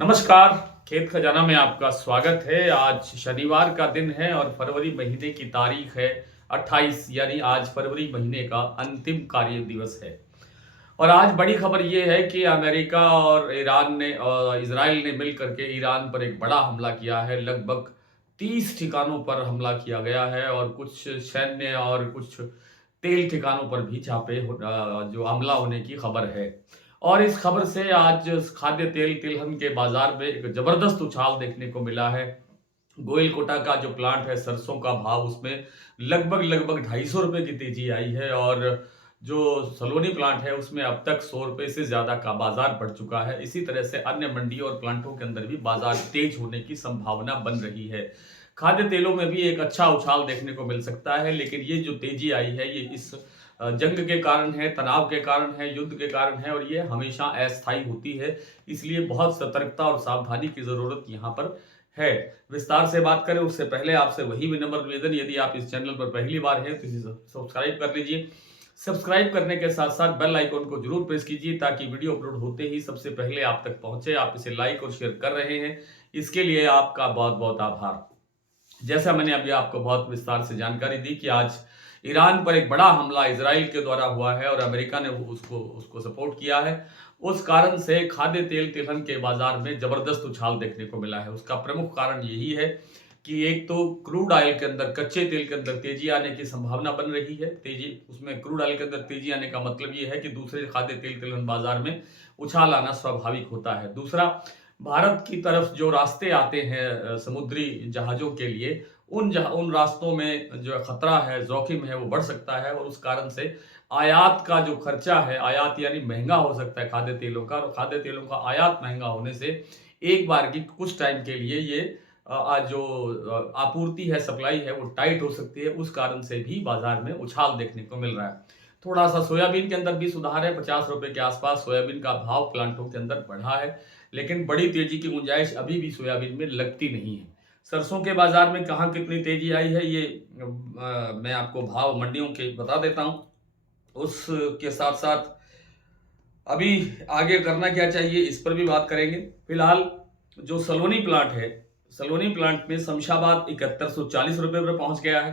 नमस्कार। खेत खजाना में आपका स्वागत है। आज शनिवार का दिन है और फरवरी महीने की तारीख है 28, यानी आज फरवरी महीने का अंतिम कार्य दिवस है। और आज बड़ी खबर यह है कि अमेरिका और ईरान ने और इजराइल ने मिलकर के ईरान पर एक बड़ा हमला किया है। लगभग 30 ठिकानों पर हमला किया गया है और कुछ सैन्य और कुछ तेल ठिकानों पर भी जो हमला होने की खबर है। और इस खबर से आज खाद्य तेल तिलहन के बाजार में एक जबरदस्त उछाल देखने को मिला है। गोयलकोटा का जो प्लांट है सरसों का भाव, उसमें लगभग 250 रुपए की तेजी आई है। और जो सलोनी प्लांट है उसमें अब तक 100 रुपए से ज्यादा का बाजार बढ़ चुका है। इसी तरह से अन्य मंडियों और प्लांटों के अंदर भी बाजार तेज होने की संभावना बन रही है। खाद्य तेलों में भी एक अच्छा उछाल देखने को मिल सकता है, लेकिन ये जो तेजी आई है ये इस जंग के कारण है, तनाव के कारण है, युद्ध के कारण है और ये हमेशा अस्थायी होती है। इसलिए बहुत सतर्कता और सावधानी की जरूरत यहाँ पर है। विस्तार से बात करें उससे पहले आपसे वही विनम्र निवेदन, यदि आप इस चैनल पर पहली बार हैं तो इसे सब्सक्राइब कर लीजिए। सब्सक्राइब करने के साथ साथ बेल आइकन को जरूर प्रेस कीजिए ताकि वीडियो अपलोड होते ही सबसे पहले आप तक पहुंचे। आप इसे लाइक और शेयर कर रहे हैं, इसके लिए आपका बहुत बहुत आभार। जैसा मैंने अभी आपको बहुत विस्तार से जानकारी दी कि आज ईरान पर एक बड़ा हमला इजराइल के द्वारा हुआ है और अमेरिका ने उसको उसको सपोर्ट किया है। उस कारण से खाद्य तेल तिलहन के बाजार में जबरदस्त उछाल देखने को मिला है। उसका प्रमुख कारण यही है कि एक तो क्रूड ऑयल के अंदर, कच्चे तेल के अंदर तेजी आने की संभावना बन रही है। तेजी उसमें क्रूड ऑयल के अंदर तेजी आने का मतलब ये है कि दूसरे खाद्य तेल तिलहन बाजार में उछाल आना स्वाभाविक होता है। दूसरा, भारत की तरफ जो रास्ते आते हैं समुद्री जहाजों के लिए, उन रास्तों में जो खतरा है, जोखिम है, वो बढ़ सकता है। और उस कारण से आयात का जो खर्चा है, आयात यानी महंगा हो सकता है खाद्य तेलों का, और खाद्य तेलों का आयात महंगा होने से एक बार की कुछ टाइम के लिए ये जो आपूर्ति है, सप्लाई है, वो टाइट हो सकती है। उस कारण से भी बाजार में उछाल देखने को मिल रहा है। थोड़ा सा सोयाबीन के अंदर भी सुधार है। 50 रुपए के आसपास सोयाबीन का भाव प्लांटों के अंदर बढ़ा है, लेकिन बड़ी तेजी की गुंजाइश अभी भी सोयाबीन में लगती नहीं है। सरसों के बाजार में कहाँ कितनी तेजी आई है ये मैं आपको भाव मंडियों के बता देता हूँ। उसके साथ साथ अभी आगे करना क्या चाहिए इस पर भी बात करेंगे। फिलहाल जो सलोनी प्लांट है, सलोनी प्लांट में शमशाबाद 7140 रुपए पर पहुंच गया है,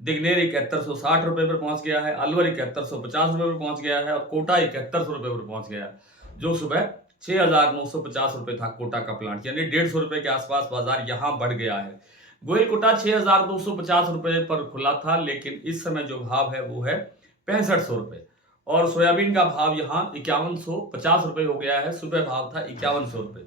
दिग्नेर 7160 रुपए पर पहुंच गया है, अलवर 7150 रुपए पर पहुंच गया है और कोटा 7100 रुपए पर पहुंच गया है। जो सुबह 6950 रुपए था कोटा का प्लांट, यानी 150 रुपए के आसपास बाजार यहां बढ़ गया है। गोयलकोटा 6250 रुपए पर खुला था, लेकिन इस समय जो भाव है वो है 6500 रुपए। और सोयाबीन का भाव यहाँ 5150 रुपए हो गया है। सुबह भाव था 5100 रुपए।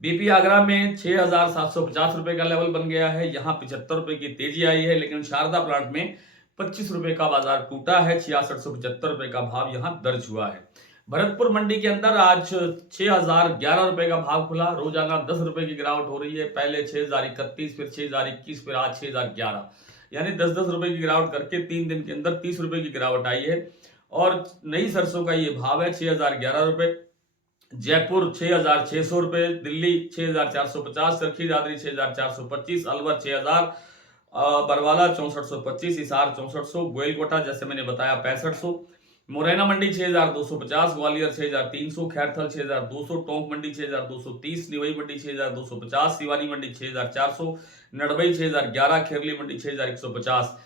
बीपी आगरा में 6750 रुपए का लेवल बन गया है, यहाँ 75 रुपए की तेजी आई है। लेकिन शारदा प्लांट में 25 रुपए का बाजार टूटा है, 6675 रुपए का भाव यहाँ दर्ज हुआ है। भरतपुर मंडी के अंदर आज 6011 रुपए का भाव खुला। रोजाना 10 रुपए की गिरावट हो रही है। पहले 6031, फिर 6021, फिर आज 6011, यानी 10-10 रुपए की गिरावट करके 3 दिन के अंदर 30 रुपए की गिरावट आई है। और नई सरसों का ये भाव है 6011 रुपए। जयपुर 6600 रुपए, दिल्ली 6450, चरखी दादरी 6425, अलवर 6000, बरवाला 6425, हिसार 6400, गोयलकोटा जैसे मैंने बताया 6500, मुरैना मंडी 6250, ग्वालियर 6300, खैरथल 6200, टोंक मंडी 6230, निवई मंडी 6250, सिवानी मंडी 6400, नड़बई 6011, खेरली मंडी 6150।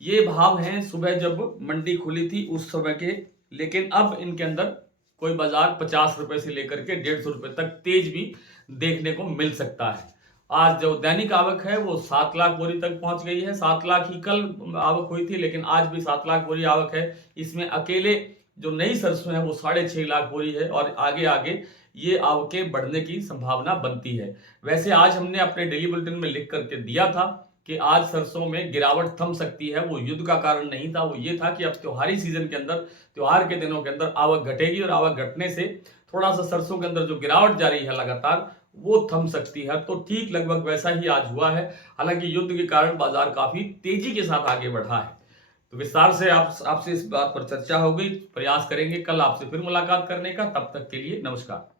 ये भाव हैं सुबह जब मंडी खुली थी उस समय के। लेकिन अब इनके अंदर कोई बाजार 50 रुपए से लेकर के 150 रुपए तक तेज भी देखने को मिल सकता है। आज जो दैनिक आवक है वो 7 लाख बोरी तक पहुंच गई है। 7 लाख ही कल आवक हुई थी, लेकिन आज भी 7 लाख बोरी आवक है। इसमें अकेले जो नई सरसों है वो 6.5 लाख बोरी है और आगे आगे ये आवकें बढ़ने की संभावना बनती है। वैसे आज हमने अपने डेली बुलेटिन में लिख करके दिया था कि आज सरसों में गिरावट थम सकती है। वो युद्ध का कारण नहीं था, वो ये था कि अब त्योहारी सीजन के अंदर, त्योहार के दिनों के अंदर आवक घटेगी और आवक घटने से थोड़ा सा सरसों के अंदर जो गिरावट जारी है लगातार, वो थम सकती है। तो ठीक लगभग वैसा ही आज हुआ है। हालांकि युद्ध के कारण बाजार काफी तेजी के साथ आगे बढ़ा है। तो विस्तार से आपसे इस बात पर चर्चा हो गई। प्रयास करेंगे कल आपसे फिर मुलाकात करने का। तब तक के लिए नमस्कार।